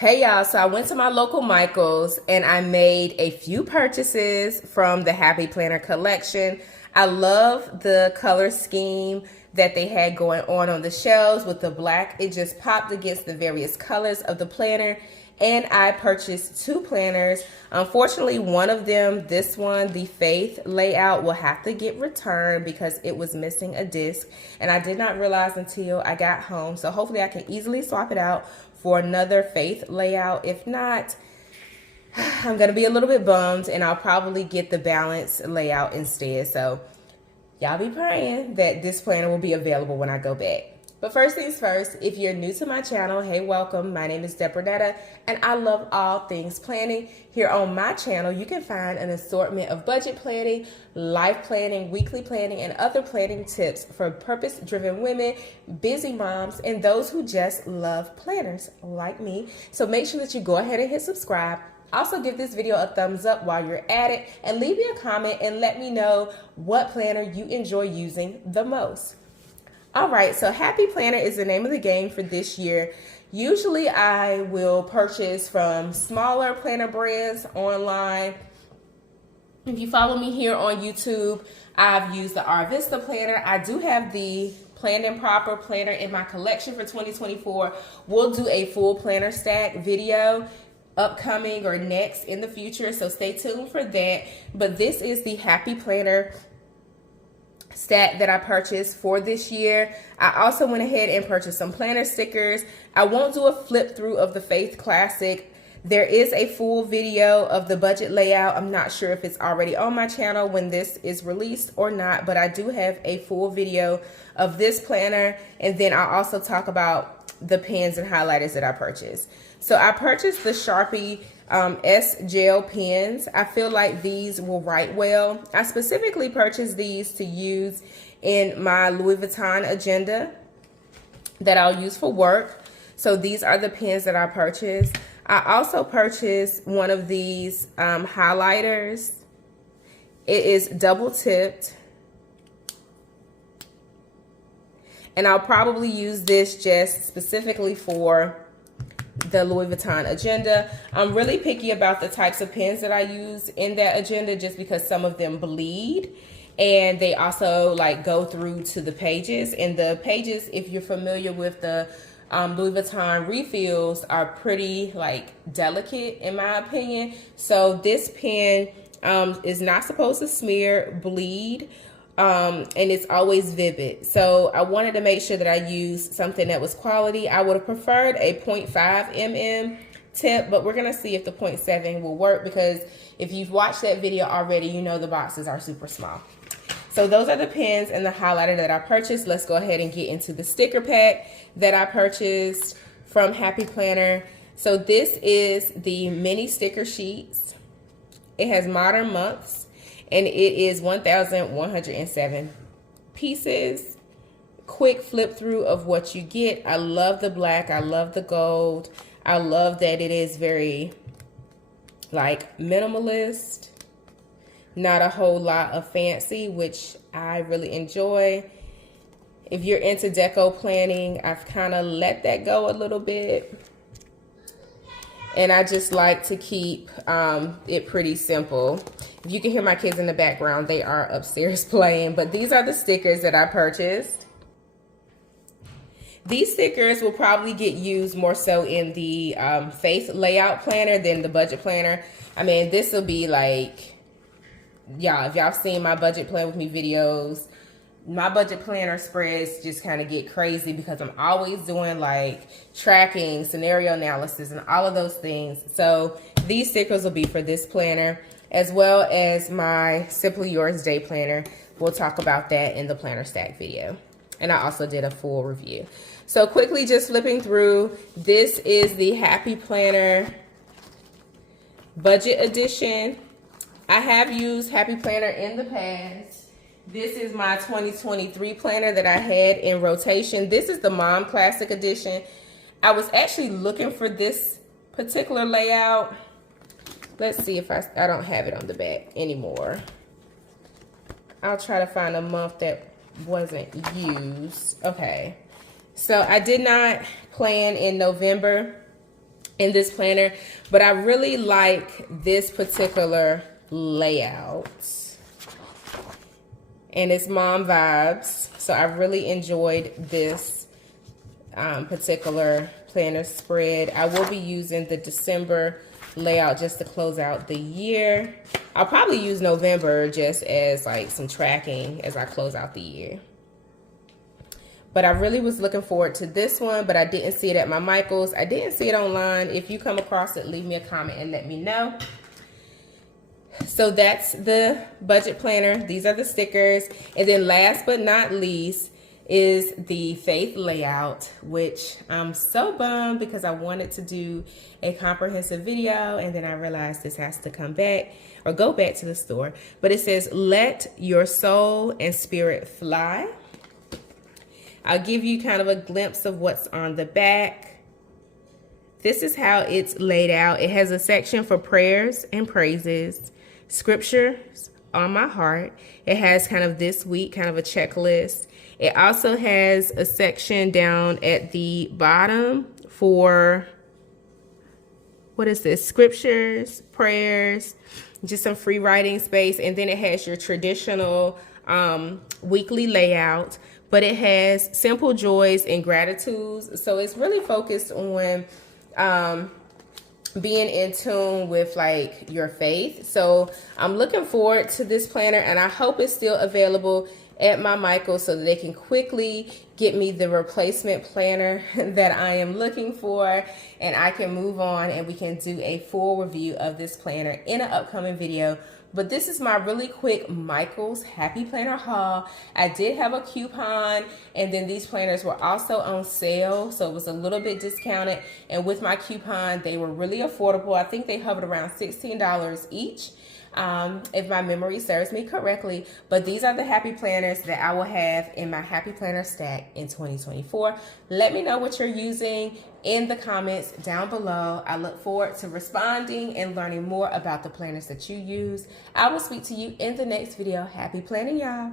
Hey y'all, so I went to my local Michael's and I made a few purchases from the Happy Planner collection. I love the color scheme that they had going on the shelves with the black. It just popped against the various colors of the planner. And I purchased two planners. Unfortunately, one of them, this one, the Faith layout, will have to get returned because it was missing a disc. And I did not realize until I got home. So hopefully I can easily swap it out for another Faith layout. If not, I'm going to be a little bit bummed and I'll probably get the Balance layout instead. So y'all be praying that this planner will be available when I go back. But first things first, if you're new to my channel, hey, welcome. My name is Deborah Netta, and I love all things planning. Here on my channel, you can find an assortment of budget planning, life planning, weekly planning, and other planning tips for purpose-driven women, busy moms, and those who just love planners like me. So make sure that you go ahead and hit subscribe. Also, give this video a thumbs up while you're at it, and leave me a comment and let me know what planner you enjoy using the most. All right, so Happy Planner is the name of the game for this year. Usually I will purchase from smaller planner brands online. If you follow me here on YouTube, I've used the Arvista planner. I do have the Planned and Proper planner in my collection for 2024. We'll do a full planner stack video upcoming or next in the future, so stay tuned for that. But this is the Happy Planner stack that I purchased for this year. I also went ahead and purchased some planner stickers. I won't do a flip through of the Faith Classic. There is a full video of the budget layout. I'm not sure if it's already on my channel when this is released or not, but I do have a full video of this planner. And then I'll also talk about the pens and highlighters that I purchased. So I purchased the Sharpie S gel pens. I feel like these will write well. I specifically purchased these to use in my Louis Vuitton agenda that I'll use for work. So these are the pens that I purchased. I also purchased one of these highlighters. It is double tipped. And I'll probably use this just specifically for the Louis Vuitton agenda. I'm really picky about the types of pens that I use in that agenda just because some of them bleed and they also like go through to the pages. And the pages, if you're familiar with the Louis Vuitton refills, are pretty like delicate in my opinion. So this pen is not supposed to smear, bleed, and it's always vivid. So I wanted to make sure that I used something that was quality. I would have preferred a 0.5 mm tip, but we're gonna see if the 0.7 will work because if you've watched that video already, you know the boxes are super small. So those are the pens and the highlighter that I purchased. Let's go ahead and get into the sticker pack that I purchased from Happy Planner. So this is the mini sticker sheets. It has modern months. And it is 1,107 pieces. Quick flip through of what you get. I love the black. I love the gold. I love that it is very like minimalist. Not a whole lot of fancy, which I really enjoy. If you're into deco planning, I've kind of let that go a little bit. And I just like to keep it pretty simple. If you can hear my kids in the background, they are upstairs playing. But these are the stickers that I purchased. These stickers will probably get used more so in the Faith layout planner than the budget planner. I mean, this will be like, y'all, if y'all seen my budget plan with me videos, my budget planner spreads just kind of get crazy because I'm always doing like tracking, scenario analysis, and all of those things. So these stickers will be for this planner as well as my Simply Yours Day Planner. We'll talk about that in the planner stack video. And I also did a full review. So quickly just flipping through, this is the Happy Planner Budget Edition. I have used Happy Planner in the past. This is my 2023 planner that I had in rotation. This is the Mom Classic Edition. I was actually looking for this particular layout. Let's see if I don't have it on the back anymore. I'll try to find a month that wasn't used. Okay. So I did not plan in November in this planner, but I really like this particular layout. And it's mom vibes. So I really enjoyed this particular planner spread. I will be using the December layout just to close out the year. I'll probably use November just as like some tracking as I close out the year. But I really was looking forward to this one, but I didn't see it at my Michaels. I didn't see it online. If you come across it, leave me a comment and let me know. So that's the budget planner. These are the stickers. And then last but not least is the faith layout, which I'm so bummed because I wanted to do a comprehensive video, and then I realized this has to come back or go back to the store. But it says, let your soul and spirit fly. I'll give you kind of a glimpse of what's on the back. This is how it's laid out. It has a section for prayers and praises, scriptures on my heart. It has kind of this week, kind of a checklist. It also has a section down at the bottom for, what is this? Scriptures, prayers, just some free writing space. And then it has your traditional weekly layout, but it has simple joys and gratitudes. So it's really focused on being in tune with like your faith. So I'm looking forward to this planner, and I hope it's still available at my Michaels so that they can quickly get me the replacement planner that I am looking for, and I can move on and we can do a full review of this planner in an upcoming video. But this is my really quick Michaels Happy Planner haul. I did have a coupon, and then these planners were also on sale, so it was a little bit discounted. And with my coupon, they were really affordable. I think they hovered around $16 each, if my memory serves me correctly. But these are the happy planners that I will have in my happy planner stack in 2024. Let me know what you're using in the comments down below. I look forward to responding and learning more about the planners that you use. I will speak to you in the next video. Happy planning, y'all.